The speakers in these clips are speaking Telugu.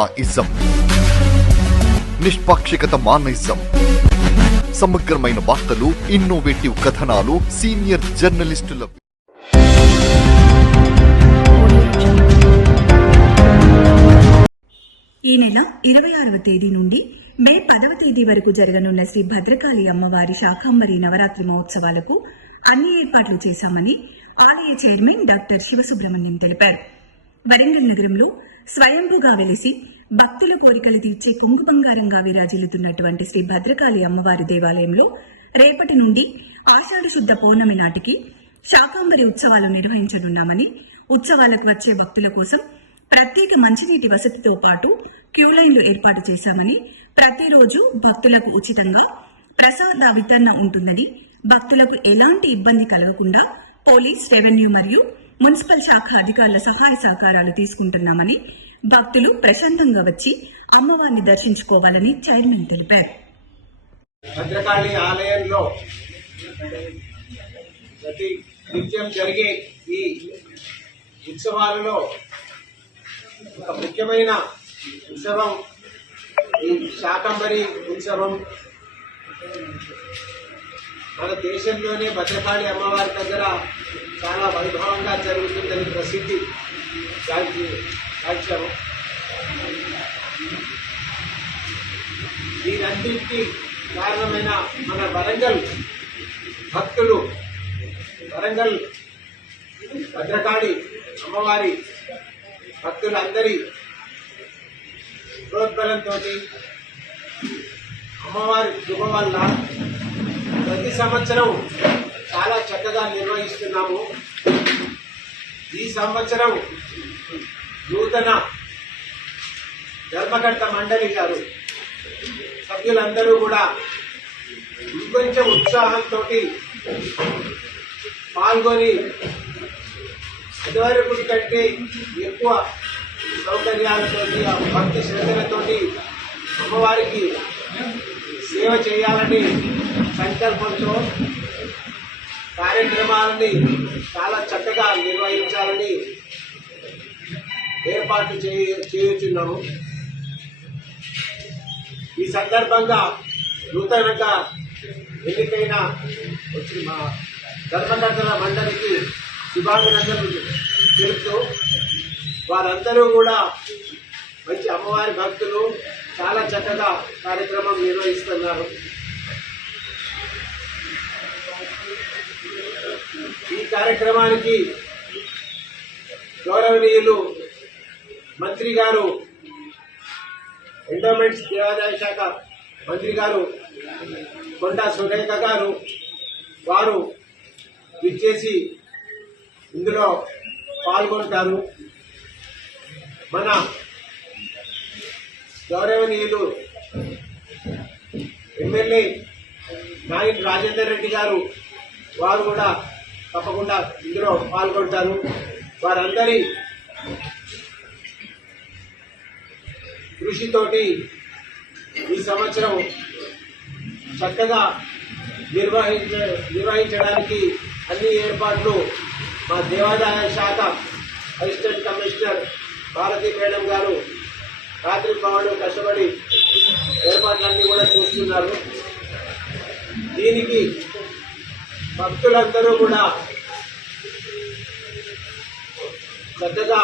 ఇజం నిష్పాక్షికత మానయిజం సమగ్రమైన వార్తలు, ఇన్నోవేటివ్ కథనాలు, సీనియర్ జర్నలిస్టుల. ఈ నెల 26వ తేదీ నుండి మే 10వ తేదీ వరకు జరగనున్న శ్రీ భద్రకాళి అమ్మవారి శాకాంబరి నవరాత్రి మహోత్సవాలకు అన్ని ఏర్పాట్లు చేశామని ఆలయ చైర్మన్ డాక్టర్ శివసుబ్రహ్మణ్యం తెలిపారు. వరంగల్ నగరంలో స్వయంభుగా వెలిసి భక్తుల కోరికలు తీర్చే కొంగు బంగారంగా విరాజిల్లుతున్నటువంటి శ్రీ భద్రకాళి అమ్మవారి దేవాలయంలో రేపటి నుండి ఆషాఢ శుద్ధ పౌర్ణమి నాటికి శాకాంబరి ఉత్సవాలు నిర్వహించనున్నామని, ఉత్సవాలకు వచ్చే భక్తుల కోసం ప్రత్యేక మంచినీటి వసతితో పాటు క్యూ లైన్లు ఏర్పాటు చేశామని, ప్రతిరోజు భక్తులకు ఉచితంగా ప్రసాద వితరణ ఉంటుందని, భక్తులకు ఎలాంటి ఇబ్బంది కలగకుండా పోలీస్, రెవెన్యూ మరియు మున్సిపల్ శాఖ అధికారుల సహాయ సహకారాలు తీసుకుంటున్నామని, భక్తులు ప్రశాంతంగా వచ్చి అమ్మవారిని దర్శించుకోవాలని చైర్మన్ తెలిపారు. భద్రకాళి ఆలయంలో ప్రతి నిత్యం జరిగే ఈ ఉత్సవాలలో ఒక ముఖ్యమైన ఉత్సవం ఈ శాకంబరి ఉత్సవం. మన దేశంలోనే భద్రకాళి అమ్మవారి దగ్గర చాలా వైభవంగా జరుగుతుందని ప్రసిద్ధి సాక్ష్యం. దీనంతటికీ కారణమైన మన వరంగల్ భక్తులు, వరంగల్ భద్రకాళి అమ్మవారి భక్తులందరి ప్రోద్బలంతో అమ్మవారి కృప వల్ల ప్రతి సంవత్సరం చాలా చక్కగా నిర్వహిస్తున్నాము. ఈ సంవత్సరం నూతన ధర్మకర్త మండలి గారు సభ్యులందరూ కూడా ఇంకొంచెం ఉత్సాహంతో పాల్గొని ఇదివరకు కంటే ఎక్కువ సౌకర్యాలతోటి, భక్తి శ్రద్ధలతోటి అమ్మవారికి సేవ చేయాలని సంకల్పంతో కార్యక్రమాలని చాలా చక్కగా నిర్వహించాలని ఏర్పాట్లు చేయుచున్నాము. ఈ సందర్భంగా నూతనంగా ఎన్నికైన వచ్చిన మా ధర్మకర్తల మండలికి శుభాభినందనలు తెలుపుతూ, వారందరూ కూడా మంచి అమ్మవారి భక్తులు, చాలా చక్కగా కార్యక్రమం నిర్వహిస్తున్నారు. ఈ కార్యక్రమానికి గౌరవనీయులు మంత్రి గారు, ఎండోమెంట్స్ దేవాదాయ శాఖ మంత్రి గారు కొండా సురేఖ గారు వారు విచ్చేసి ఇందులో పాల్గొంటారు. మన గౌరవనీయులు ఎమ్మెల్యే నాయన్ రాజేందర్ రెడ్డి గారు వారు కూడా తప్పకుండా ఇందులో పాల్గొంటారు. వారందరి కృషితోటి ఈ సంవత్సరం చక్కగా నిర్వహించడానికి అన్ని ఏర్పాట్లు మా దేవాదాయ శాఖ అసిస్టెంట్ కమిషనర్ భారతీ మేడం గారు రాత్రి పగలు కష్టపడి ఏర్పాట్లన్నీ కూడా చూస్తున్నారు. దీనికి భక్తులందరూ కూడా చక్కగా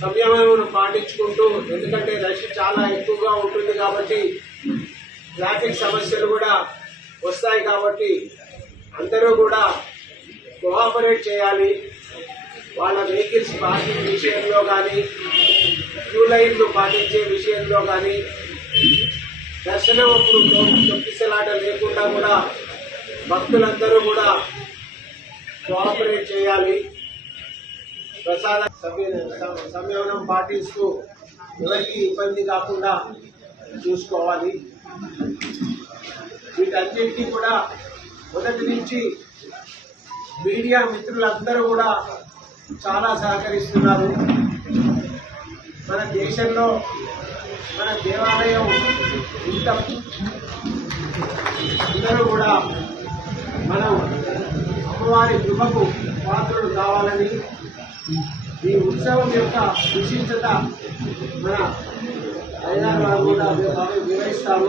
సంయమనం పాటించుకుంటూ, ఎందుకంటే రష్ చాలా ఎక్కువగా ఉంటుంది కాబట్టి ట్రాఫిక్ సమస్యలు కూడా వస్తాయి కాబట్టి అందరూ కూడా కోఆపరేట్ చేయాలి. వాళ్ళ వెహికల్స్ పార్కింగ్ విషయంలో కానీ, క్యూ లైన్లు పాటించే విషయంలో కానీ, దర్శనం అప్పుడు తొక్కిసలాట లేకుండా కూడా భక్తులందరూ కూడా కోఆపరేట్ చేయాలి. ప్రసాద సంయమనం పాటిస్తూ ఎవరికి ఇబ్బంది కాకుండా చూసుకోవాలి. వీటన్నిటికీ కూడా మొదటి నుంచి మీడియా మిత్రులందరూ కూడా చాలా సహకరిస్తున్నారు. మన దేశంలో మన దేవాలయం ఇంత అందరూ కూడా మనం అమ్మవారి కృపకు పాత్రలు కావాలని, ఈ ఉత్సవం యొక్క విశిష్టత మన కూడా నిర్వహిస్తాము.